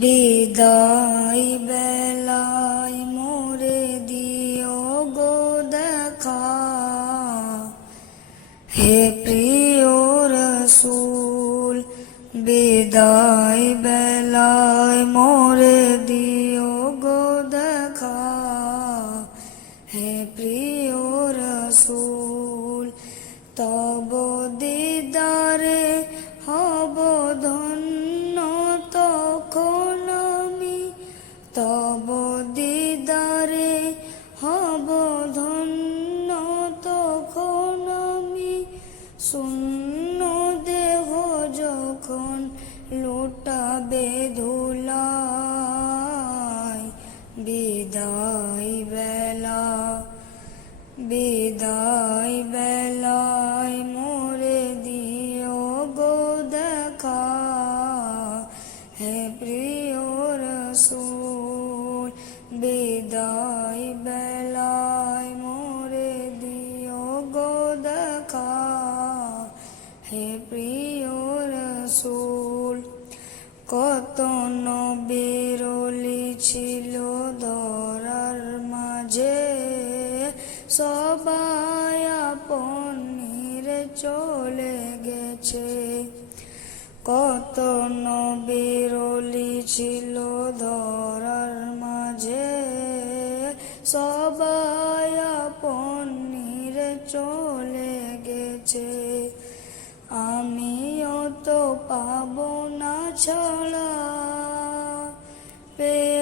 বিদায় বেলায় মোরে বিদায় বেলায় মোরে দিও গো দেখা। হে প্রিয় রসুল, কত নবীরলি ছিল ধরার মাঝে। সবাই আপনির চলে গেছে। কত নবীরলি ছিল মাঝে সবাই আপনির চলে গেছে। আমিও তো পাবো না ছড়া। পেয়ে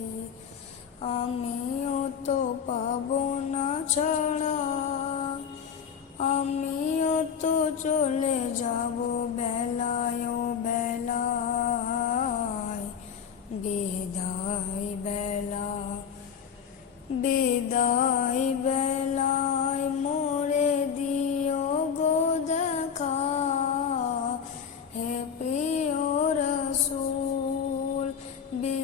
চলে যাব বেলায় বেলায়। বিদায় বেলা, বিদায় বেলায় মোরে দিও গো দেখা। হে প্রিয় রসুল বিদায়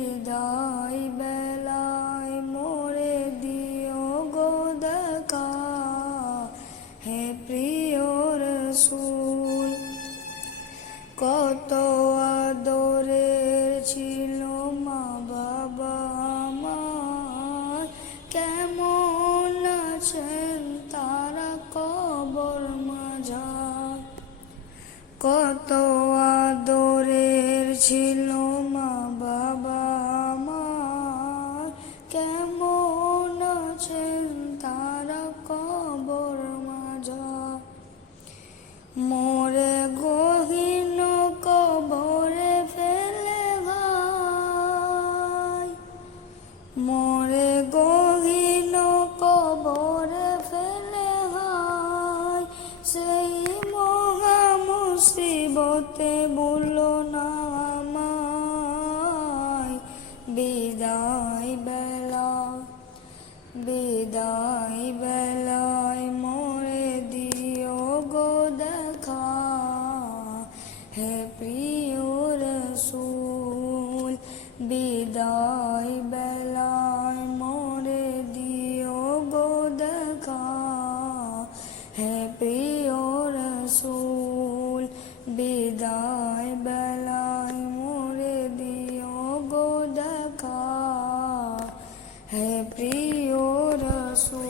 কত আদরের ছিল মা বাবা আমার। কেমন আছেন তারা কবর মাঝার মোরে গহীন কবরে ফেলে ভাই। মুসিবতে বলো না আমায়। বিদায় বেলা বিদায় বেলায় মোরে দিও গো দেখা। হে প্রিয় রসুল বিদায় है प्रियो रसू